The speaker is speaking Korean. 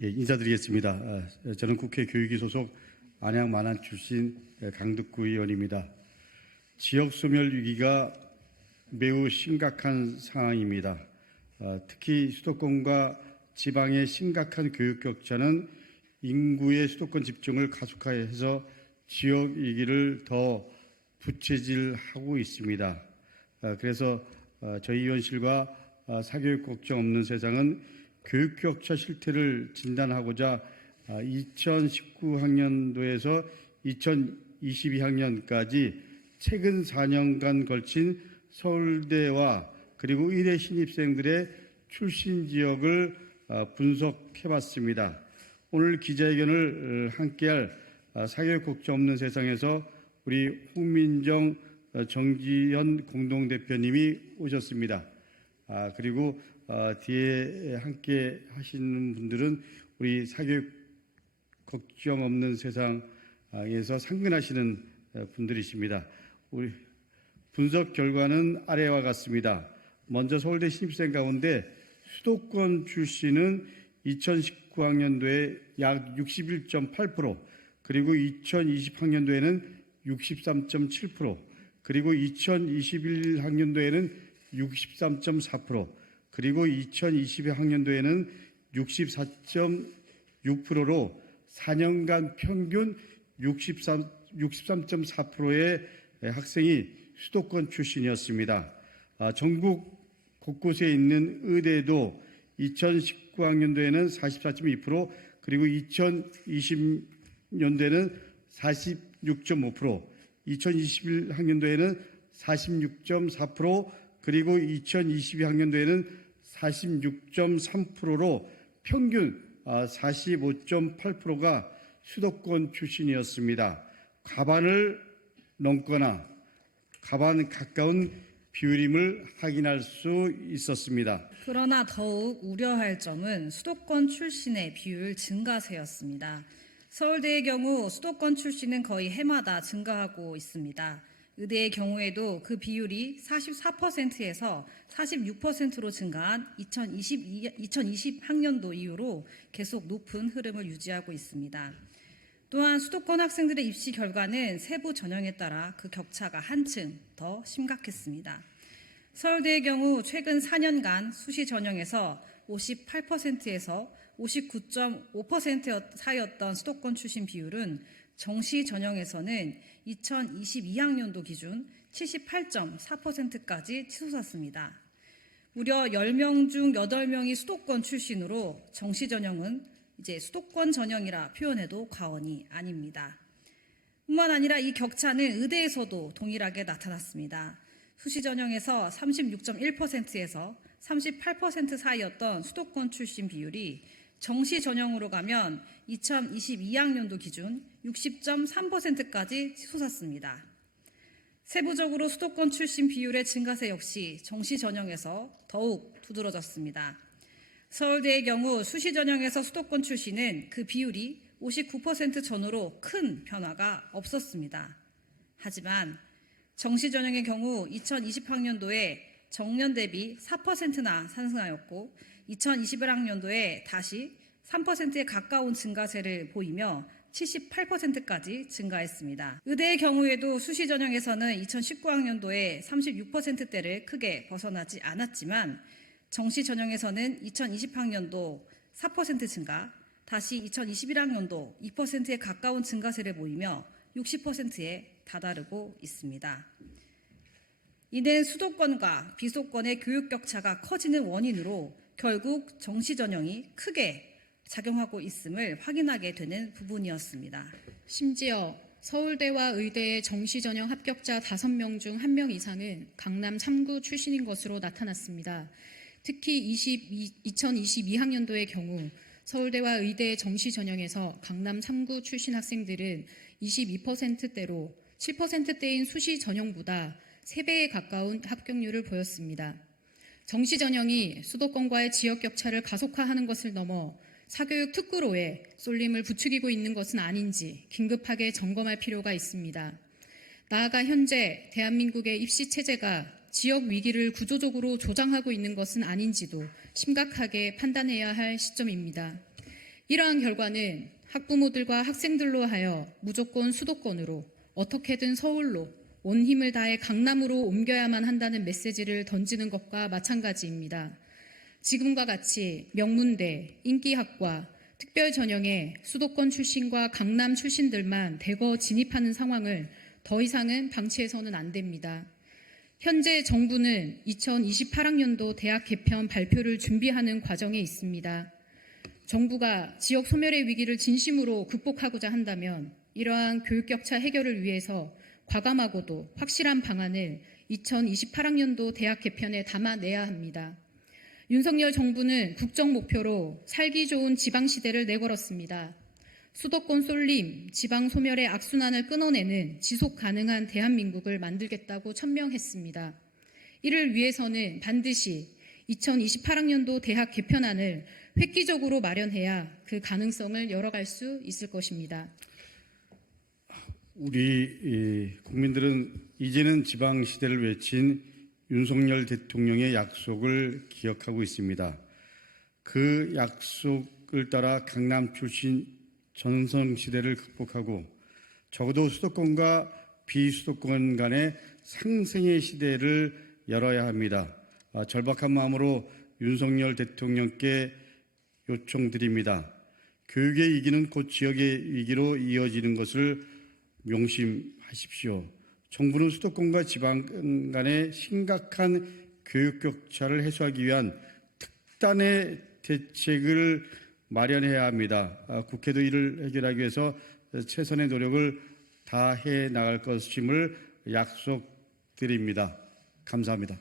예, 인사드리겠습니다. 저는 국회 교육위 소속 안양 만안 출신 강덕구 의원입니다. 지역 소멸 위기가 매우 심각한 상황입니다. 특히 수도권과 지방의 심각한 교육 격차는 인구의 수도권 집중을 가속화해서 지역 위기를 더 부채질하고 있습니다. 그래서 저희 의원실과 사교육 걱정 없는 세상은 교육 격차 실태를 진단하고자 2019학년도에서 2022학년까지 최근 4년간 걸친 서울대와 그리고 의대 신입생들의 출신 지역을 분석해봤습니다. 오늘 기자회견을 함께할 사교육 걱정 없는 세상에서 우리 홍민정 정지현 공동대표님이 오셨습니다. 그리고 뒤에 함께 하시는 분들은 우리 사교육 걱정 없는 세상에서 상근하시는 분들이십니다. 우리 분석 결과는 아래와 같습니다. 먼저 서울대 신입생 가운데 수도권 출신은 2019학년도에 약 61.8%, 그리고 2020학년도에는 63.7%, 그리고 2021학년도에는 63.4%, 그리고 2022학년도에는 64.6%로 4년간 평균 63.4%의 학생이 수도권 출신이었습니다. 전국 곳곳에 있는 의대도 2019학년도에는 44.2%, 그리고 2020년도에는 46.5%, 2021학년도에는 46.4%, 그리고 2022학년도에는 46.3%로 평균 45.8%가 수도권 출신이었습니다. 과반을 넘거나 과반 가까운 비율임을 확인할 수 있었습니다. 그러나 더욱 우려할 점은 수도권 출신의 비율 증가세였습니다. 서울대의 경우 수도권 출신은 거의 해마다 증가하고 있습니다. 의대의 경우에도 그 비율이 44%에서 46%로 증가한 2020학년도 이후로 계속 높은 흐름을 유지하고 있습니다. 또한 수도권 학생들의 입시 결과는 세부 전형에 따라 그 격차가 한층 더 심각했습니다. 서울대의 경우 최근 4년간 수시 전형에서 58%에서 59.5% 사이였던 수도권 출신 비율은 정시 전형에서는 2022학년도 기준 78.4%까지 치솟았습니다. 무려 10명 중 8명이 수도권 출신으로 정시 전형은 이제 수도권 전형이라 표현해도 과언이 아닙니다. 뿐만 아니라 이 격차는 의대에서도 동일하게 나타났습니다. 수시 전형에서 36.1%에서 38% 사이였던 수도권 출신 비율이 정시 전형으로 가면 2022학년도 기준 60.3%까지 치솟았습니다. 세부적으로 수도권 출신 비율의 증가세 역시 정시 전형에서 더욱 두드러졌습니다. 서울대의 경우 수시 전형에서 수도권 출신은 그 비율이 59% 전후로 큰 변화가 없었습니다. 하지만 정시 전형의 경우 2020학년도에 정년 대비 4%나 상승하였고 2021학년도에 다시 3%에 가까운 증가세를 보이며 78%까지 증가했습니다. 의대의 경우에도 수시 전형에서는 2019학년도에 36%대를 크게 벗어나지 않았지만 정시 전형에서는 2020학년도 4% 증가, 다시 2021학년도 2%에 가까운 증가세를 보이며 60%에 다다르고 있습니다. 이는 수도권과 비수도권의 교육 격차가 커지는 원인으로 결국 정시 전형이 크게 작용하고 있음을 확인하게 되는 부분이었습니다. 심지어 서울대와 의대의 정시 전형 합격자 5명 중 1명 이상은 강남 3구 출신인 것으로 나타났습니다. 특히 2022학년도의 경우 서울대와 의대의 정시 전형에서 강남 3구 출신 학생들은 22%대로 7%대인 수시 전형보다 3배에 가까운 합격률을 보였습니다. 정시 전형이 수도권과의 지역 격차를 가속화하는 것을 넘어 사교육 특구로에 쏠림을 부추기고 있는 것은 아닌지 긴급하게 점검할 필요가 있습니다. 나아가 현재 대한민국의 입시 체제가 지역 위기를 구조적으로 조장하고 있는 것은 아닌지도 심각하게 판단해야 할 시점입니다. 이러한 결과는 학부모들과 학생들로 하여 무조건 수도권으로 어떻게든 서울로 온 힘을 다해 강남으로 옮겨야만 한다는 메시지를 던지는 것과 마찬가지입니다. 지금과 같이 명문대, 인기학과, 특별 전형에 수도권 출신과 강남 출신들만 대거 진입하는 상황을 더 이상은 방치해서는 안 됩니다. 현재 정부는 2028학년도 대학 개편 발표를 준비하는 과정에 있습니다. 정부가 지역 소멸의 위기를 진심으로 극복하고자 한다면 이러한 교육 격차 해결을 위해서 과감하고도 확실한 방안을 2028학년도 대학 개편에 담아내야 합니다. 윤석열 정부는 국정 목표로 살기 좋은 지방시대를 내걸었습니다. 수도권 쏠림, 지방 소멸의 악순환을 끊어내는 지속 가능한 대한민국을 만들겠다고 천명했습니다. 이를 위해서는 반드시 2028학년도 대학 개편안을 획기적으로 마련해야 그 가능성을 열어갈 수 있을 것입니다. 우리 국민들은 이제는 지방시대를 외친 윤석열 대통령의 약속을 기억하고 있습니다. 그 약속을 따라 강남 출신 전성시대를 극복하고 적어도 수도권과 비수도권 간의 상생의 시대를 열어야 합니다. 절박한 마음으로 윤석열 대통령께 요청드립니다. 교육의 위기는 곧 지역의 위기로 이어지는 것을 명심하십시오. 정부는 수도권과 지방 간의 심각한 교육 격차를 해소하기 위한 특단의 대책을 마련해야 합니다. 국회도 이를 해결하기 위해서 최선의 노력을 다해 나갈 것임을 약속드립니다. 감사합니다.